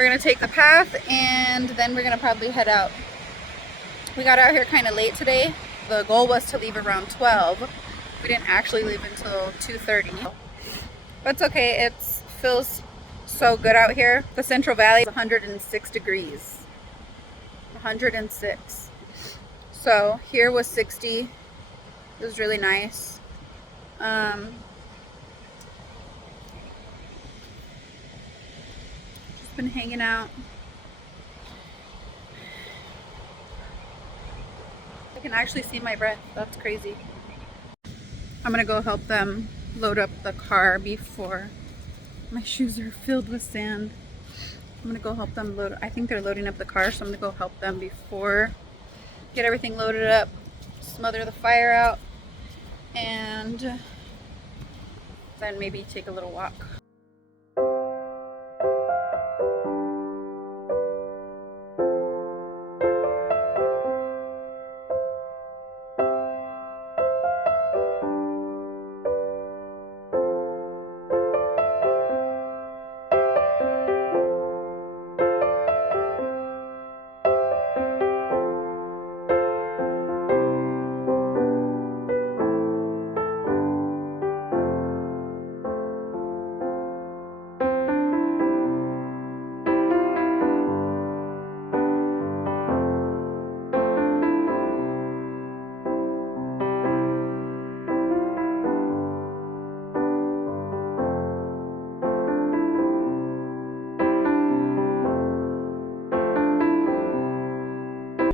We're gonna take the path and then we're gonna probably head out. We got out here kind of late today. The goal was to leave around 12, We didn't actually leave until 2:30. But it's okay. It feels so good out here. The Central Valley is 106 degrees. 106. So here was 60. It was really nice. Just been hanging out. I can actually see my breath. That's crazy. I'm gonna go help them load up the car before my shoes are filled with sand. I'm gonna go help them load. I think they're loading up the car, so I'm gonna go help them before, get everything loaded up, smother the fire out, and then maybe take a little walk.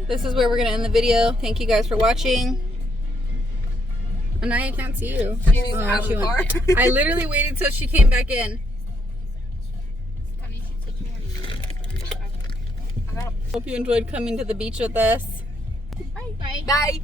This is where we're gonna end the video. Thank you guys for watching. Anaya can't see you. Out of the car. I literally waited till she came back in. Hope you enjoyed coming to the beach with us. Bye. Bye.